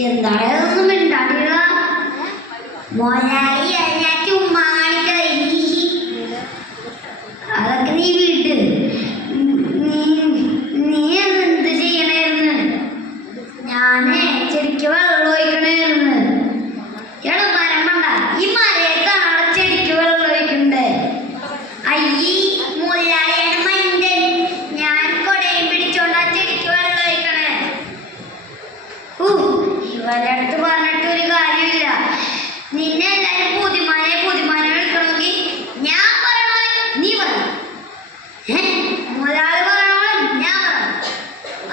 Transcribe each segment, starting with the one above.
എന്താണ് അതൊന്നും മിണ്ടാണ്ടില്ല മൊലാളി ഞാൻ ചുമ്മാ അതൊക്കെ നീ വീട്ട് നീ എന്ത് ചെയ്യണായിരുന്നു? ഞാന് ചെടിക്ക് വെള്ളം ഒഴിക്കണായിരുന്നു. എടാ മരം വേണ്ട, ഈ മരത്താണ് ചെടിക്ക് വെള്ളം ഒഴിക്കണ്ടേ. അയ്യേ മൊലാളിയാണ് മൈൻഡൻ, ഞാൻ കൊടയും പിടിച്ചോണ്ടാ ചെടിക്ക് വെള്ളം ഒഴിക്കണേ. ഇവരുടെ അടുത്ത് പറഞ്ഞിട്ട് ഒരു കാര്യമില്ല. നിന്നെ എല്ലാരും പുതിമാനെ വിളിക്കണമെങ്കിൽ ഞാൻ പറയണോ നീ പറയണം? മുതലാളി പറയണോ ഞാൻ പറയണം?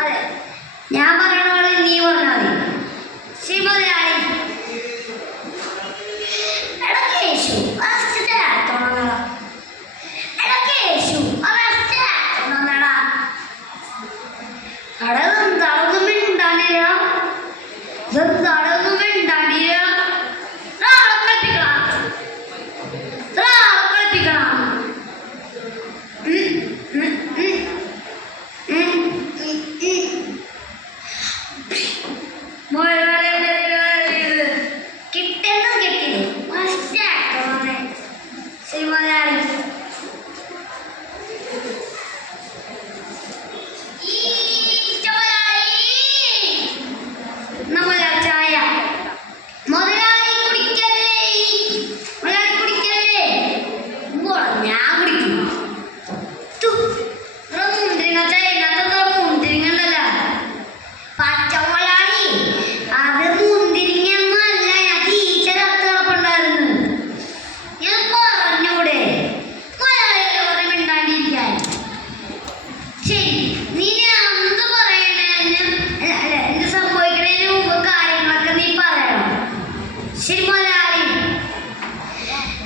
അതെ, ഞാൻ പറയണോ നീ പറഞ്ഞാൽ മതി. ശരി മുതലാളി. എടാ കേശു അറസ്റ്റ് തരാത്തോണടാ. എടാ കേശു അറസ്റ്റ് തരാത്തോണടാ. അവിടെ എന്താണെന്നും മിണ്ടാണ്ടില്ല, ഇതെന്താണെന്നും മിണ്ടാണ്ടില്ല.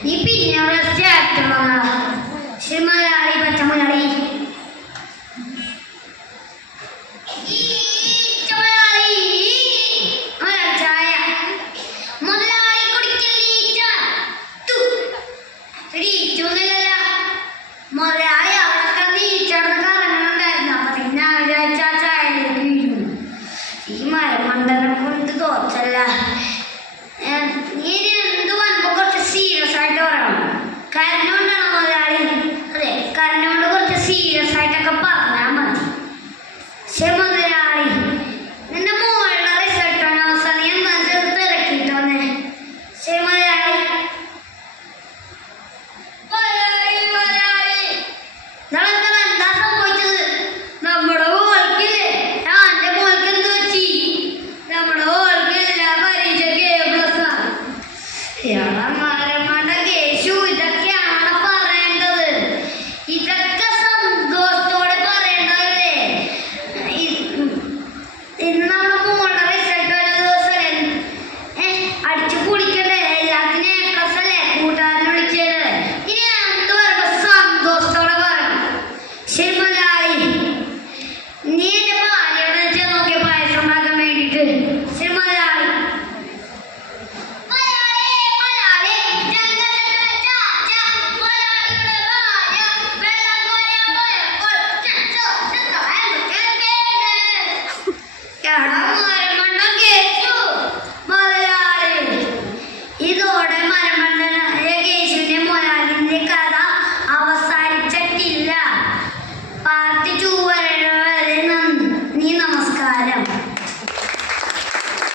നീ പിന്നെ ശരിമലയാളി പച്ചമലയാളി ചായ മുതലാളി കുടിക്കില്ല. മുതലാളി അവിടെ നീച്ചടന്ന് കറങ്ങുന്നുണ്ടായിരുന്നു. അപ്പൊ പിന്നെ വിചാരിച്ച ചായയിലേക്ക് വീഴുന്നു. ഈ മരമണ്ടനെ കൊണ്ട് തോച്ചല്ല. നീ എന്ത് വന്നപ്പോ കുറച്ച് സീരിയസ് ആയിട്ട് പറയണം. കരഞ്ഞോണ്ടാണോ മുതലാളി? അതെ, കരഞ്ഞോണ്ട് കുറച്ച് സീരിയസ് ആയിട്ടൊക്കെ